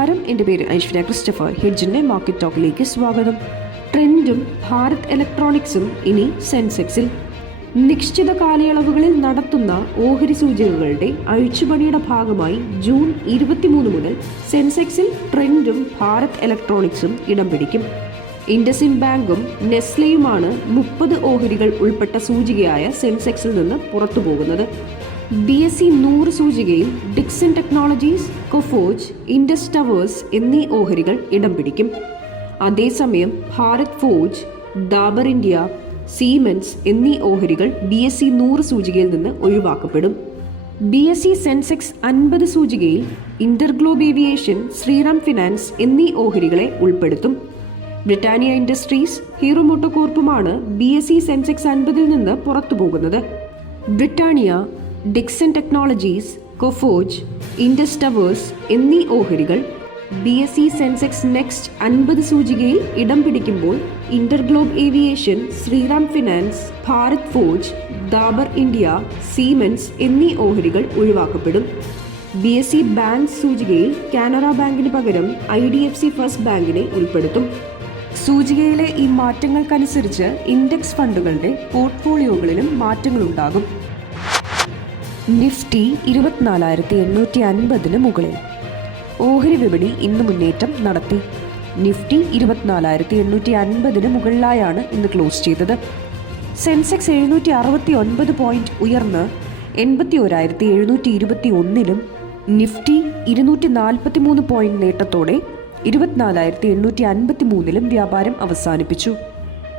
എന്റെ പേര് ഐശ്വര്യ ക്രിസ്റ്റഫർ ഹെഡ്ജിന്റെ മാർക്കറ്റ് ടോക്കിലേക്ക് സ്വാഗതം. ട്രെൻഡും ഭാരത് ഇലക്ട്രോണിക്സും ഇനി സെൻസെക്സിൽ. നിശ്ചിത കാലയളവുകളിൽ നടത്തുന്ന ഓഹരി സൂചികകളുടെ അഴിച്ചുപണിയുടെ ഭാഗമായി ജൂൺ ഇരുപത്തിമൂന്ന് മുതൽ സെൻസെക്സിൽ ട്രെൻഡും ഭാരത് ഇലക്ട്രോണിക്സും ഇടം പിടിക്കും. ഇൻഡസിൻ ബാങ്കും നെസ്ലയുമാണ് മുപ്പത് ഓഹരികൾ ഉൾപ്പെട്ട സൂചികയായ സെൻസെക്സിൽ നിന്ന് പുറത്തു ബി എസ് സി നൂറ് സൂചികയിൽ Dixon Technologies Coforge Indus Towers എന്നീ ഓഹരികൾ ഇടം പിടിക്കും. അതേസമയം Bharat Forge Dabur India Siemens എന്നീ ഓഹരികൾ ബി എസ് സി നൂറ് സൂചികയിൽ നിന്ന് ഒഴിവാക്കപ്പെടും. ബി എസ് സി സെൻസെക്സ് അൻപത് സൂചികയിൽ ഇന്റർഗ്ലോബ് ഏവിയേഷൻ ശ്രീറാം ഫിനാൻസ് എന്നീ ഓഹരികളെ ഉൾപ്പെടുത്തും. ബ്രിട്ടാനിയ ഇൻഡസ്ട്രീസ് ഹീറോ മോട്ടോകോർപ്പുമാണ് ബി എസ് സി സെൻസെക്സ് അൻപതിൽ നിന്ന് പുറത്തു പോകുന്നത് Britannia Dixon Technologies Coforge Indus Towers എന്നീ ഓഹരികൾ B S E Sensex next അൻപത് സൂചികയിൽ ഇടം പിടിക്കുമ്പോൾ InterGlobe Aviation Shriram Finance Bharat Forge Dabur India Siemens എന്നീ ഓഹരികൾ ഒഴിവാക്കപ്പെടും. ബി എസ് സി ബാങ്ക് സൂചികയിൽ കാനറ ബാങ്കിന് പകരം I D F C First ബാങ്കിനെ ഉൾപ്പെടുത്തും. സൂചികയിലെ ഈ മാറ്റങ്ങൾക്കനുസരിച്ച് ഇൻഡെക്സ് ഫണ്ടുകളുടെ പോർട്ട്ഫോളിയോകളിലും മാറ്റങ്ങളുണ്ടാകും. നിഫ്റ്റി ഇരുപത്തിനാലായിരത്തി എണ്ണൂറ്റി അൻപതിന് മുകളിൽ. ഓഹരി വിപണി ഇന്ന് മുന്നേറ്റം നടത്തി. നിഫ്റ്റി ഇരുപത്തിനാലായിരത്തി എണ്ണൂറ്റി അൻപതിന് മുകളിലായാണ് ഇന്ന് ക്ലോസ് ചെയ്തത്. സെൻസെക്സ് എഴുന്നൂറ്റി അറുപത്തി ഒൻപത് പോയിന്റ് ഉയർന്ന് എൺപത്തി ഒരായിരത്തി എഴുന്നൂറ്റി ഇരുപത്തി ഒന്നിലും നിഫ്റ്റി ഇരുന്നൂറ്റി നാൽപ്പത്തി മൂന്ന് പോയിന്റ് നേട്ടത്തോടെ ഇരുപത്തിനാലായിരത്തി എണ്ണൂറ്റി അൻപത്തി മൂന്നിലും വ്യാപാരം അവസാനിപ്പിച്ചു.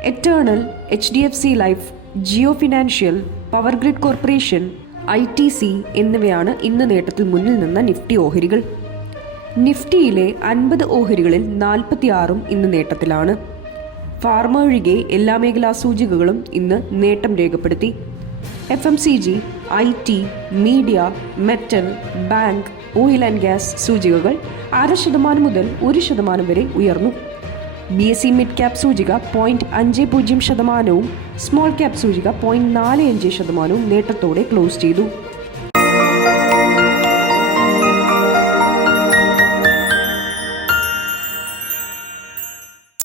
Eternal H D F C Life Jio Financial Power Grid Corporation I T C എന്നിവയാണ് ഇന്ന് നേട്ടത്തിൽ മുന്നിൽ നിന്ന നിഫ്റ്റി ഓഹരികൾ. നിഫ്റ്റിയിലെ അൻപത് ഓഹരികളിൽ നാൽപ്പത്തിയാറും ഇന്ന് നേട്ടത്തിലാണ്. ഫാർമ ഒഴികെ എല്ലാ മേഖലാ സൂചികകളും ഇന്ന് നേട്ടം രേഖപ്പെടുത്തി. F M C G I T media metal bank oil and gas സൂചികകൾ അര ശതമാനം മുതൽ ഒരു ശതമാനം വരെ ഉയർന്നു. B S C mid cap സൂചിക പോയിന്റ് അഞ്ച് പൂജ്യം ശതമാനവും സ്മോൾ ക്യാപ് സൂചിക പോയിന്റ് നാല് അഞ്ച് ശതമാനവും നേട്ടത്തോടെ ക്ലോസ് ചെയ്തു.